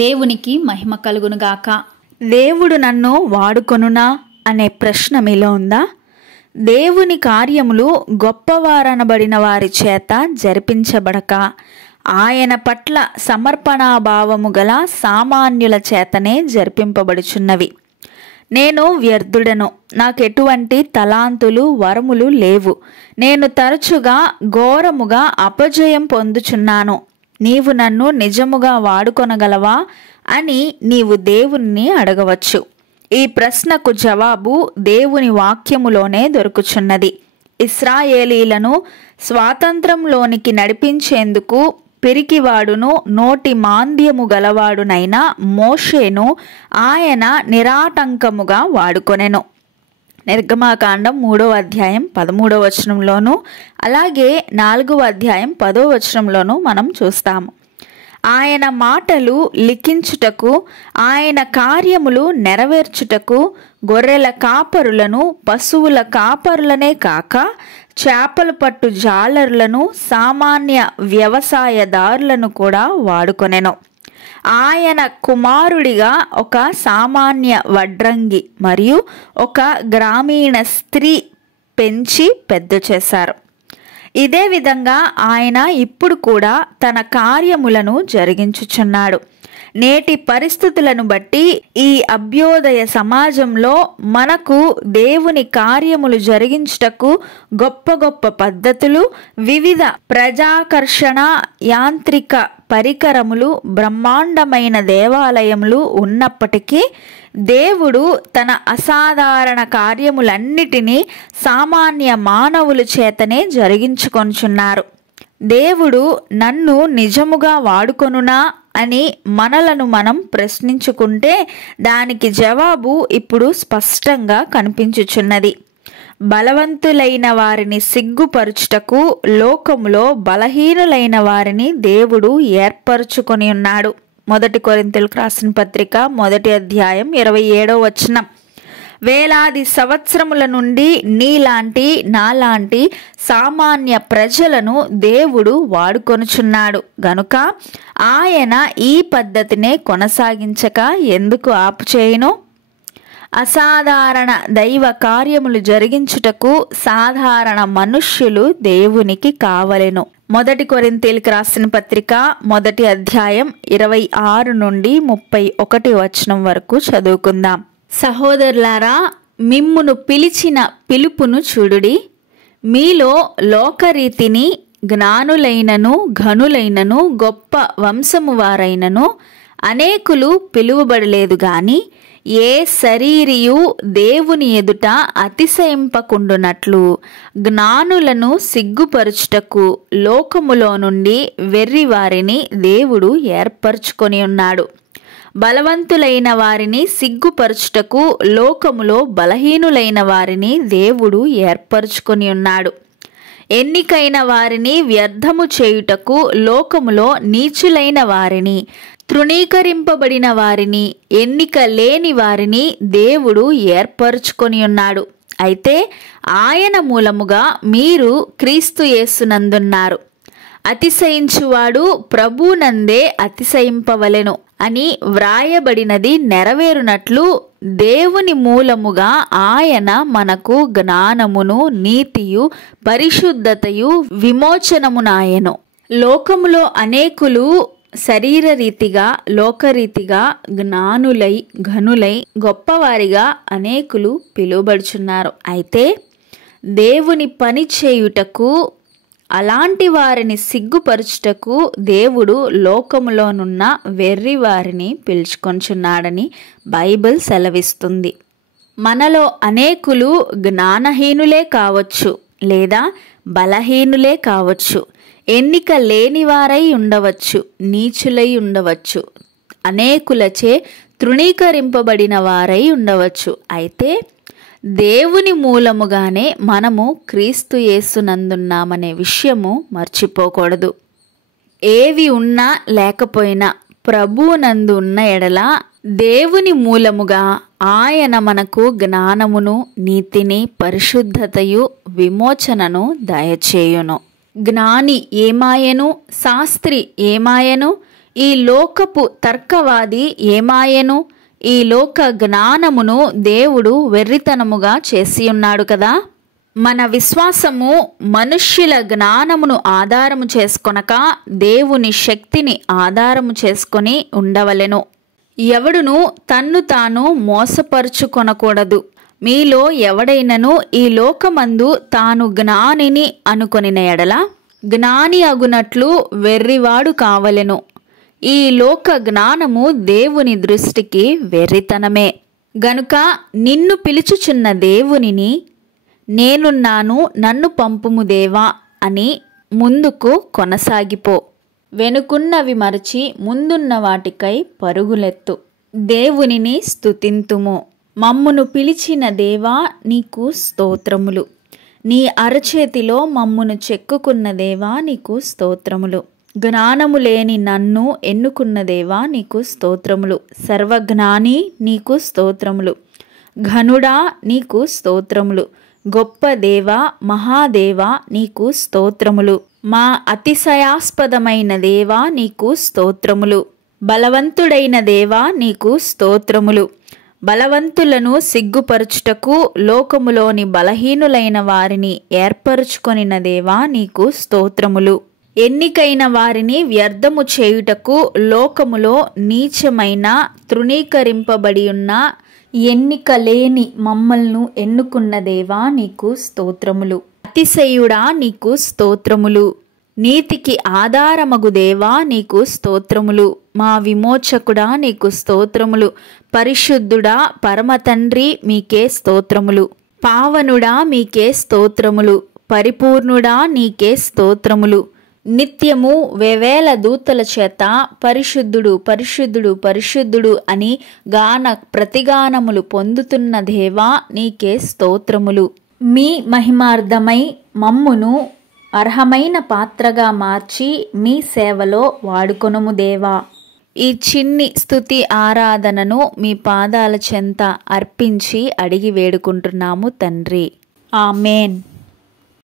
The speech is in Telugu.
దేవునికి మహిమ కలుగునుగాక. దేవుడు నన్ను వాడుకొనునా అనే ప్రశ్న మీలో ఉందా? దేవుని కార్యములు గొప్పవారనబడిన వారి చేత జరిపించబడక ఆయన పట్ల సమర్పణాభావము గల సామాన్యుల చేతనే జరిపింపబడుచున్నవి. నేను వ్యర్థుడను, నాకెటువంటి తలాంతులు వరములు లేవు. నేను తరచుగా ఘోరముగా అపజయం పొందుచున్నాను. నీవు నన్ను నిజముగా వాడుకొనగలవా అని నీవు దేవుణ్ణి అడగవచ్చు. ఈ ప్రశ్నకు జవాబు దేవుని వాక్యములోనే దొరుకుచున్నది. ఇశ్రాయేలీలను స్వాతంత్రంలోనికి నడిపించేందుకు పిరికివాడును నోటి మాంద్యము గలవాడునైన మోషేను ఆయన నిరాటంకముగా వాడుకొనెను. నిర్గమాకాండం 3వ అధ్యాయం 13వ వచనంలోను, అలాగే 4వ అధ్యాయం 10వ వచనంలోను మనం చూస్తాము. ఆయన మాటలు లిఖించుటకు, ఆయన కార్యములు నెరవేర్చుటకు గొర్రెల కాపరులను, పశువుల కాపరులనే కాక చేపలు పట్టు జాలరులను, సామాన్య వ్యవసాయదారులను కూడా వాడుకొనెను. ఆయన కుమారుడిగా ఒక సామాన్య వడ్రంగి మరియు ఒక గ్రామీణ స్త్రీ పెంచి పెద్ద చేశారు. ఇదే విధంగా ఆయన ఇప్పుడు కూడా తన కార్యములను జరిగించుచున్నాడు. నేటి పరిస్థితులను బట్టి ఈ అభ్యోదయ సమాజంలో మనకు దేవుని కార్యములు జరిగించుటకు గొప్ప గొప్ప పద్ధతులు, వివిధ ప్రజాకర్షణ యాంత్రిక పరికరములు, బ్రహ్మాండమైన దేవాలయములు ఉన్నప్పటికీ దేవుడు తన అసాధారణ కార్యములన్నిటినీ సామాన్య మానవుల చేతనే జరిగించుకొనుచున్నారు. దేవుడు నన్ను నిజముగా వాడుకొనునా అని మనలను మనం ప్రశ్నించుకుంటే దానికి జవాబు ఇప్పుడు స్పష్టంగా కనిపించుచున్నది. బలవంతులైన వారిని సిగ్గుపరచుటకు లోకములో బలహీనులైన వారిని దేవుడు ఏర్పరచుకొని ఉన్నాడు. 1 కొరింథీయులకు రాసిన పత్రిక 1వ అధ్యాయం 27వ వచనం. వేలాది సంవత్సరముల నుండి నీలాంటి నాలాంటి సామాన్య ప్రజలను దేవుడు వాడుకొనుచున్నాడు గనుక ఆయన ఈ పద్ధతినే కొనసాగించక ఎందుకు ఆపుచేయును? అసాధారణ దైవ కార్యములు జరిగించుటకు సాధారణ మనుష్యులు దేవునికి కావలెను. 1 కొరింథీయులకు రాసిన పత్రిక 1వ అధ్యాయం 26 నుండి 31 వచనం వరకు చదువుకుందాం. సహోదరులారా, మిమ్మును పిలిచిన పిలుపును చూడుడి. మీలో లోకరీతిని జ్ఞానులైనను ఘనులైనను గొప్ప వంశము వారైనను అనేకులు పిలువబడలేదు గాని ఏ శరీరియు దేవుని ఎదుట అతిశయింపకుండునట్లు జ్ఞానులను సిగ్గుపరచుటకు లోకములో నుండి వెర్రివారిని దేవుడు ఏర్పరచుకొని ఉన్నాడు. బలవంతులైన వారిని సిగ్గుపరచుటకు లోకములో బలహీనులైన వారిని దేవుడు ఏర్పరచుకొని ఉన్నాడు. ఎన్నికైన వారిని వ్యర్థము చేయుటకు లోకములో నీచులైన వారిని, తృణీకరింపబడిన వారిని, ఎన్నిక లేని వారిని దేవుడు ఏర్పరచుకొని ఉన్నాడు. అయితే ఆయన మూలముగా మీరు క్రీస్తు యేసునందున్నారు. అతిశయించువాడు ప్రభువునందే అతిశయింపవలెను అని వ్రాయబడినది నెరవేరునట్లు దేవుని మూలముగా ఆయన మనకు జ్ఞానమును, నీతియు, పరిశుద్ధతయు, విమోచనమునాయెను. లోకములో అనేకులు శరీరరీతిగా, లోకరీతిగా జ్ఞానులై, ఘనులై, గొప్పవారిగా అనేకులు పిలువబడుచున్నారు. అయితే దేవుని పని చేయుటకు, అలాంటి వారిని సిగ్గుపరచుటకు దేవుడు లోకములోనున్న వెర్రి వారిని పిలుచుకొంచున్నాడని బైబిల్ సెలవిస్తుంది. మనలో అనేకులు జ్ఞానహీనులే కావచ్చు, లేదా బలహీనులే కావచ్చు, ఎన్నిక లేనివారై ఉండవచ్చు, నీచులై ఉండవచ్చు, అనేకులచే తృణీకరింపబడిన వారై ఉండవచ్చు. అయితే దేవుని మూలముగానే మనము క్రీస్తు యేసునందున్నామనే విషయము మర్చిపోకూడదు. ఏవి ఉన్నా లేకపోయినా ప్రభువునందు ఉన్న ఎడల దేవుని మూలముగా ఆయన మనకు జ్ఞానమును, నీతిని, పరిశుద్ధతయు, విమోచనను దయచేయును. జ్ఞాని ఏమాయెను, శాస్త్రి ఏమాయెను, ఈ లోకపు తర్కవాది ఏమాయెను? ఈ లోక జ్ఞానమును దేవుడు వెర్రితనముగా చేసి ఉన్నాడు కదా. మన విశ్వాసము మనుష్యుల జ్ఞానమును ఆధారము చేసుకొనక దేవుని శక్తిని ఆధారము చేసుకొని ఉండవలెను. ఎవడును తన్ను తాను మోసపరుచుకొనకూడదు. మీలో ఎవడైనను ఈ లోకమందు తాను జ్ఞానిని అనుకొనిన ఎడల జ్ఞాని అగునట్లు వెర్రివాడు కావలెను. ఈ లోక జ్ఞానము దేవుని దృష్టికి వెర్రితనమే. గనుక నిన్ను పిలుచుచున్న దేవునిని నేనున్నాను, నన్ను పంపుము దేవా అని ముందుకు కొనసాగిపో. వెనుకున్నవి మరచి ముందున్న వాటికై పరుగులెత్తు. దేవునిని స్తుతింతుము. మమ్మును పిలిచిన దేవా నీకు స్తోత్రములు. నీ అరచేతిలో మమ్మును చెక్కుకున్న దేవా నీకు స్తోత్రములు. జ్ఞానము లేని నన్ను ఎన్నుకున్న దేవా నీకు స్తోత్రములు. సర్వజ్ఞాని నీకు స్తోత్రములు. ఘనుడా నీకు స్తోత్రములు. గొప్ప దేవా, మహాదేవా నీకు స్తోత్రములు. మా అతిశయాస్పదమైన దేవా నీకు స్తోత్రములు. బలవంతుడైన దేవా నీకు స్తోత్రములు. బలవంతులను సిగ్గుపరచుటకు లోకములోని బలహీనులైన వారిని ఏర్పరచుకొనిన దేవా నీకు స్తోత్రములు. ఎన్నికైన వారిని వ్యర్థము చేయుటకు లోకములో నీచమైన తృణీకరింపబడి ఉన్న ఎన్నిక లేని మమ్మల్ని ఎన్నుకున్న దేవా నీకు స్తోత్రములు. అతిశయుడా నీకు స్తోత్రములు. నీతికి ఆధారమగు దేవా నీకు స్తోత్రములు. మా విమోచకుడా నీకు స్తోత్రములు. పరిశుద్ధుడా పరమతండ్రి మీకే స్తోత్రములు. పావనుడా మీకే స్తోత్రములు. పరిపూర్ణుడా నీకే స్తోత్రములు. నిత్యము వేవేల దూతల చేత పరిశుద్ధుడు పరిశుద్ధుడు పరిశుద్ధుడు అని గాన ప్రతిగానములు పొందుతున్న దేవా నీకే స్తోత్రములు. మీ మహిమార్థమై మమ్మును అర్హమైన పాత్రగా మార్చి మీ సేవలో వాడుకొనుము దేవా. ఈ చిన్ని స్తుతి ఆరాధనను మీ పాదాల చెంత అర్పించి అడిగి వేడుకుంటున్నాము తండ్రి. ఆమేన్.